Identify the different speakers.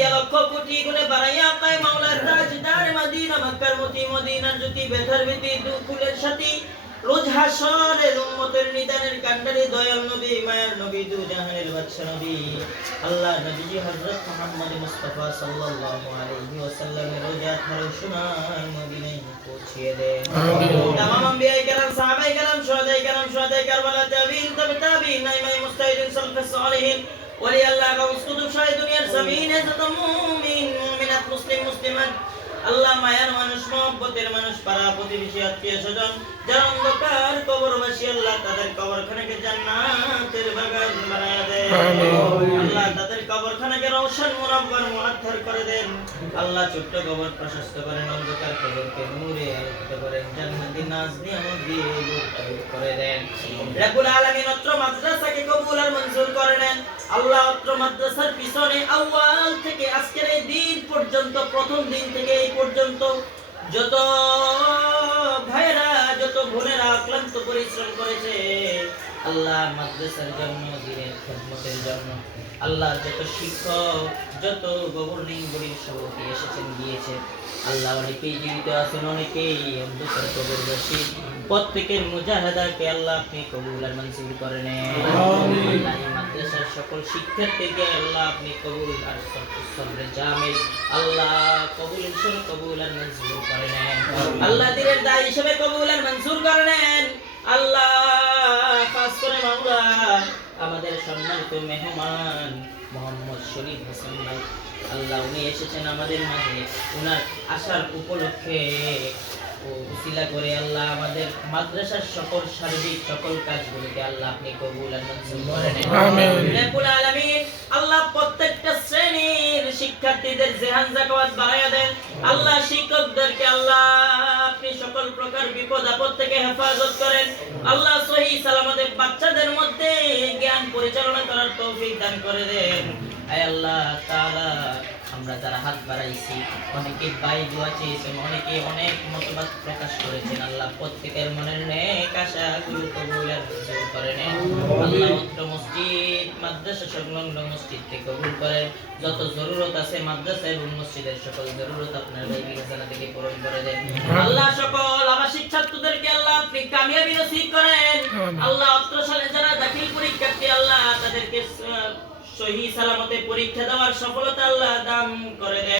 Speaker 1: দিয়া লক্ষ কোটি গুণে বাড়াইয়া পায় মাওলার রাজদার মদিনা মক্কার মতি মদিনার জ্যোতি বেথার ভীতি দুকুলের সাথী রোজ হাসরের উম্মতের নিদানের কান্ডারি দয়াল নবী মায়ার নবী দু জাহানের বাদশা নবী। আল্লাহ নবীজি হযরত মুহাম্মদ মুস্তাফা সাল্লাল্লাহু আলাইহি ওয়াসাল্লামের রোজা ধরে সোনার মদিনায় পৌঁছিয়ে দেন। তামাম আম্বিয়ায়ে কেরাম সাহাবায়ে কেরাম শুহাদায়ে কেরাম শুহাদায়ে কারবালা তাবিঈন তবে তাবিঈন নাইমায়ে মুস্তাহিদিন সালফাস সালিহিন ওলি আল্লাহ গাউস কুতুব শাহে দুনিয়ার জমিনে যত মুমিন মুমিনাত মুসলিম মুসলিমাত আল্লাহ মায়ার মানুষ মহব্বতের মানুষ পাড়া প্রতিবেশী আত্মীয় স্বজন যারা অন্ধকার কবরবাসী আল্লাহ তাদের কবরখানাকে জান্নাতের বাগান বানায় দেন। আল্লাহ তাদের কবরখানাকে রওশন মুনাব্বর মুআত্তার করে দেন। আল্লাহ ছোট্ট কবর প্রশস্ত করেন অন্ধকার কবরকে নূরে আলোকিত করেন জান্নাতি নাজ নিয়ামত দিয়ে করে দেন। রব্বুল আলামিন অত্র মাদ্রাসাকে কবুল আর মঞ্জুর করে নেন। আল্লাহ মাদ্রাসার পিছনে আউয়াল থেকে আজকের এই দিন পর্যন্ত, প্রথম দিন থেকে এই পর্যন্ত যত যত আল্লাহ মাদ্রাসার জন্য দিনের খেদমতের জন্য আল্লাহ যত শিক্ষক, যত গভর্নিং সভাপতি এসেছেন গিয়েছে আল্লাহ অনেকেই জীবিত আছেন, অনেকেই অন্ধকার প্রত্যেকের মুজাহাদাকে আল্লাহ আপনি কবুল আর মঞ্জুর করে নেন আল্লাহ মাদ্রাসার সকল শিক্ষার্থীকে আল্লাহ আপনি কবুল আর সবরে জামিল, আল্লাহ কবুল কবুল আর মঞ্জুর করে নেন আল্লাহ দিনের দায় হিসেবে কবুল আর মঞ্জুর করে নেন আল্লাহ খাস করে মাওলা আমাদের সম্মানিত মেহমান মোহাম্মদ শরীফ হোসেন ভাই। আল্লাহ উনি এসেছেন আমাদের মাঝে। ওনার আসার উপলক্ষে ও উসিলা করে আল্লাহ আমাদের মাদ্রাসার সকল সার্বিক সকল কাজগুলিকে আল্লাহ আপনি কবুল আর মঞ্জুর করে নেন
Speaker 2: আমিন।
Speaker 1: আল্লাহ প্রত্যেকটা শ্রেণির শিক্ষার্থীদের জেহান জাকাত বাড়ায়া দেন। আল্লাহ শিক্ষকদেরকে আল্লাহ আপনি সকল প্রকার বিপদ, আপদ থেকে হেফাজত করেন। আল্লাহ সহি সালামতে বাচ্চাদের মধ্যে জ্ঞান পরিচালনা করার তৌফিক দান করে দেন। আয় আল্লাহ আমরা যারা হাত বাড়াইছি, অনেকে বাই দোয়া চেয়েছেন, অনেকে অনেক মতবাদ প্রকাশ করেছেন। আল্লাহ প্রত্যেকের মনের নেক আশা করে নেন আল্লাহ মসজিদ মাদ্রাসা সংলগ্ন কবুল করেন যত জরুরত আছে মাদ্রাসা এবং মসজিদের সকল জরুরত আপনার গাইবি খাজানা থেকে পূরণ করে দেন। আল্লাহ সকল আবাসিক ছাত্রদেরকে আল্লাহ আপনি কামিয়াবি নসিব করেন। আল্লাহ অত্র সালে যারা দাখিল পরীক্ষার্থী আল্লাহ তাদেরকে সহি সালামতে পরীক্ষা দেওয়ার সফলতা আল্লাহ দান করে দেন।